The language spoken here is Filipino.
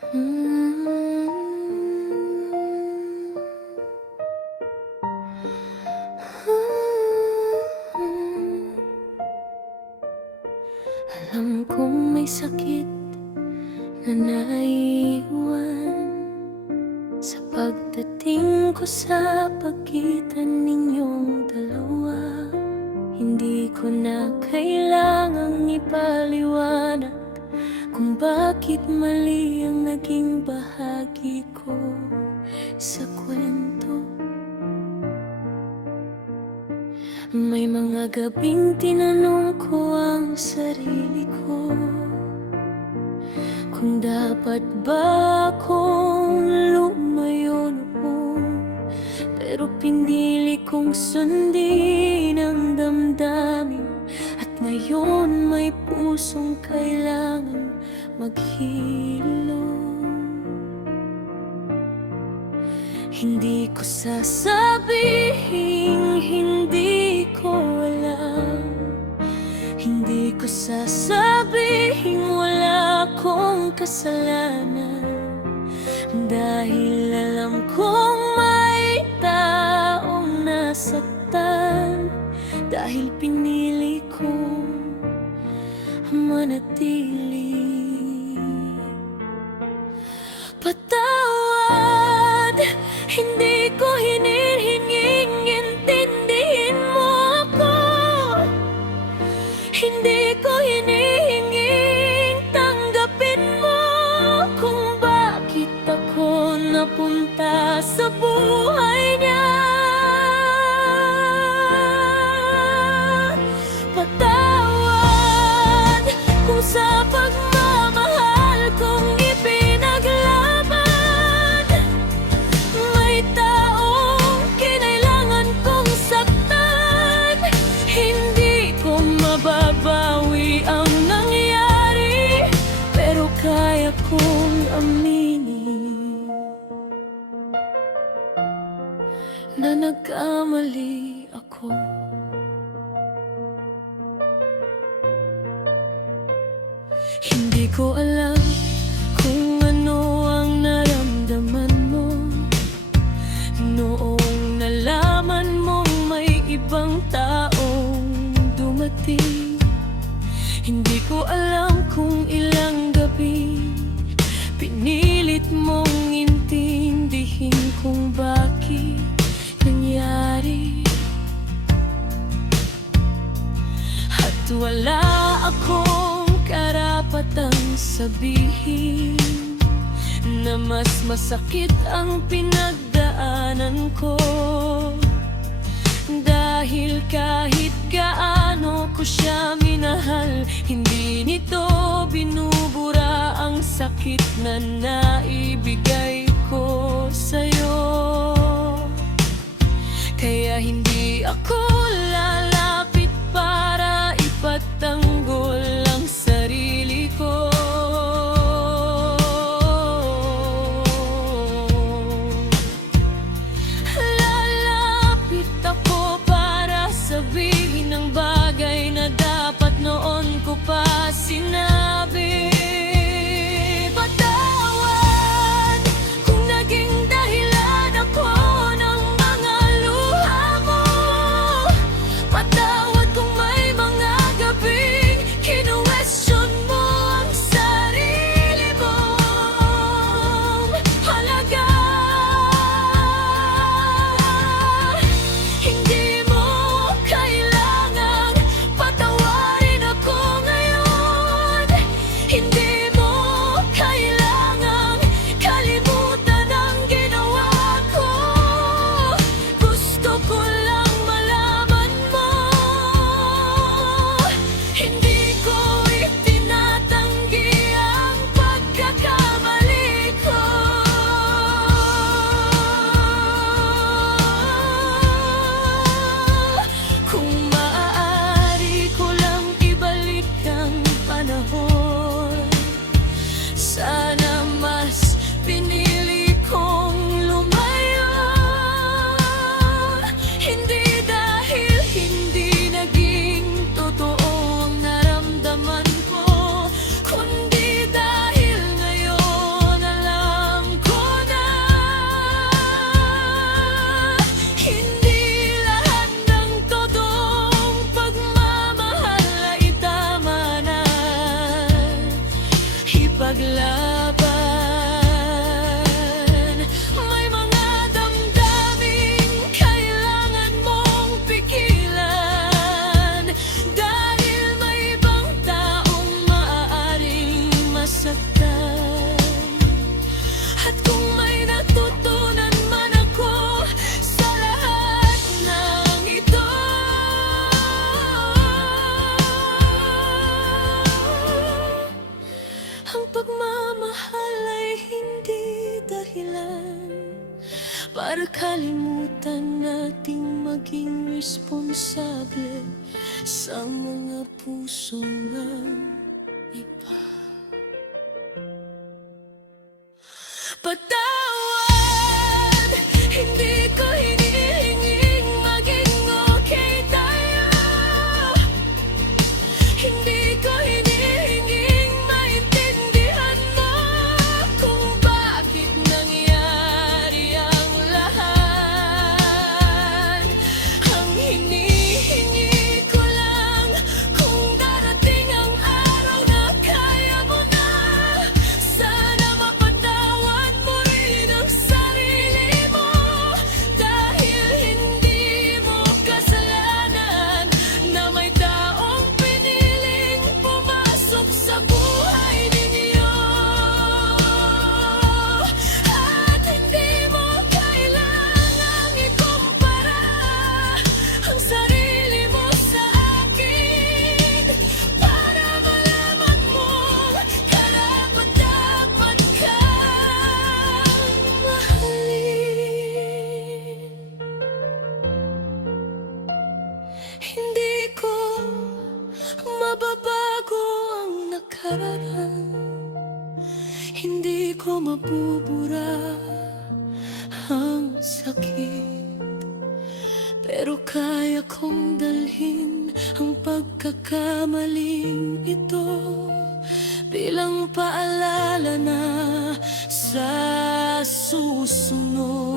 Hmm. Alam kong may sakit na naiiwan sa pagdating ko sa pagitan ninyong dalawa. Hindi ko na kailangang ipaliwanag kung bakit mali ang naging bahagi ko sa kwento. May mga gabing tinanong ko ang sarili ko kung dapat ba akong lumayo noon, pero pinili kong sundin ang damdamin. At ngayon may pusong kailangan maghilom. Hindi ko sasabihin hindi ko alam. Hindi ko sasabihin wala akong kasalanan, dahil alam kong may taong nasaktan, dahil pinili kong manatili. Patawad, hindi ko hinihinging intindihin mo ako. Hindi ko hinihinging tanggapin mo kung bakit ako napunta sa buhay niya. Patawad kung sa pagmamahal kong ipinaglaban may taong kinailangan kong saktan. Hindi ko mababawi ang nangyari, pero kaya kong aminin na nagkamali ako. Hindi ko alam kung ano ang naramdaman mo noong nalaman mong may ibang taong dumating. Hindi ko alam kung ilang gabi pinilit mong intindihin kung bakit nangyari. At wala akong karapatang sabihin na mas masakit ang pinagdaanan ko, dahil kahit gaano ko siya minahal, hindi nito binubura ang sakit na naibigay ko sa'yo. Kaya hindi ako lalapit para ipatanggol ang sarili ko. Lalapit ako para sabihin ang bagay na dapat noon ko pa sinabi. Patawad ipaglaban. May mga damdaming kailangan mong pigilan, dahil may ibang taong maaaring masaktan. At kung may natutunan man ako sa lahat ng ito, ang pagmamahal ay hindi dahilan para kalimutan nating maging responsable sa mga puso ng iba. Patawad, hindi ko hinihinging maging okay tayo. Hindi ko hinihinging maintindihan mo kung bakit nangyari ang lahat. Ang hinihingi ko lang, kung darating ang araw na kaya mo na, sana mapatawad mo rin ang sarili mo, dahil hindi mo kasalanan na may taong piniling pumasok sa buhay ninyo. At hindi mo kailangang ikumpara ang sarili mo sa akin para malaman mong karapat-dapat kang mahalin. Hindi ko mababago ang nakaraan, hindi ko mabubura ang sakit, pero kaya kong dalhin ang pagkakamaling ito bilang paalala na sa susunod